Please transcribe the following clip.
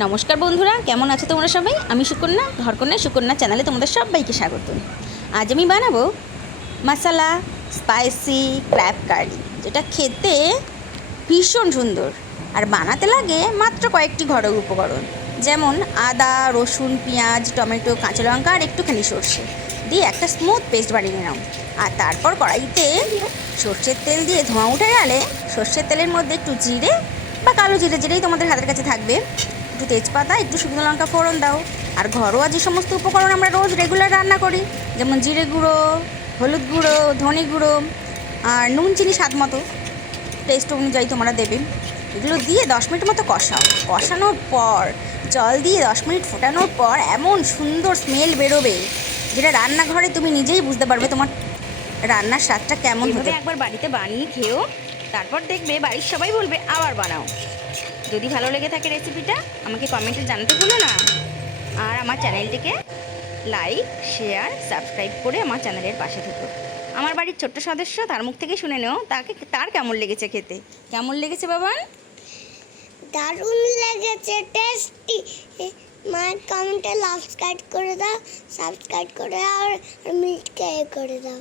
নমস্কার বন্ধুরা, কেমন আছো তোমরা সবাই? আমি সুকন্যা, ঘরকন্যা সুকন্যা চ্যানেলে তোমাদের সবাইকে স্বাগত। আজ আমি বানাবো মশলা স্পাইসি ক্র্যাব কারি, যেটা খেতে ভীষণ সুন্দর আর বানাতে লাগে মাত্র কয়েকটি ঘরোয়া উপকরণ, যেমন আদা, রসুন, পেঁয়াজ, টমেটো, কাঁচা লঙ্কা আর একটুখানি সর্ষে দিয়ে একটা স্মুথ পেস্ট বানিয়ে নাও। আর তারপর কড়াইতে সর্ষের তেল দিয়ে ধোঁয়া উঠে গেলে সর্ষের তেলের মধ্যে একটু জিরে বা কালো জিরে, যেটাই তোমাদের হাতের কাছে থাকবে, একটু তেজপাতা, একটু শুকনো লঙ্কা ফোড়ন দাও। আর ঘরোয়া যে সমস্ত উপকরণ আমরা রোজ রেগুলার রান্না করি, যেমন জিরে গুঁড়ো, হলুদ গুঁড়ো, ধনে গুঁড়ো আর নুন চিনি স্বাদ মতো, টেস্ট অনুযায়ী তোমরা দেবে, এগুলো দিয়ে 10 মিনিট মতো কষাও। কষানোর পর জল দিয়ে 10 মিনিট ফোটানোর পর এমন সুন্দর স্মেল বেরোবে, যেটা রান্নাঘরে তুমি নিজেই বুঝতে পারবে তোমার রান্নার স্বাদটা কেমন হবে। একবার বাড়িতে বানিয়ে খেও, তারপর দেখবে বাড়ির সবাই বলবে আবার বানাও। যদি ভালো লেগে থাকে রেসিপিটা আমাকে কমেন্টে জানাতে ভুলো না। আর আমার চ্যানেলটিকে লাইক, শেয়ার, সাবস্ক্রাইব করে আমার চ্যানেলের পাশে থেকো। আমার বাড়ির ছোট্ট সদস্য, তার মুখ থেকে শুনে নেও তার কেমন লেগেছে খেতে। কেমন লেগেছে বাবান? দারুণ লেগেছে, টেস্টি। মায়ের কমেন্টে সাবস্ক্রাইব করে দাও, সাবস্ক্রাইব করে দাও আর মিল্ককে করে দাও।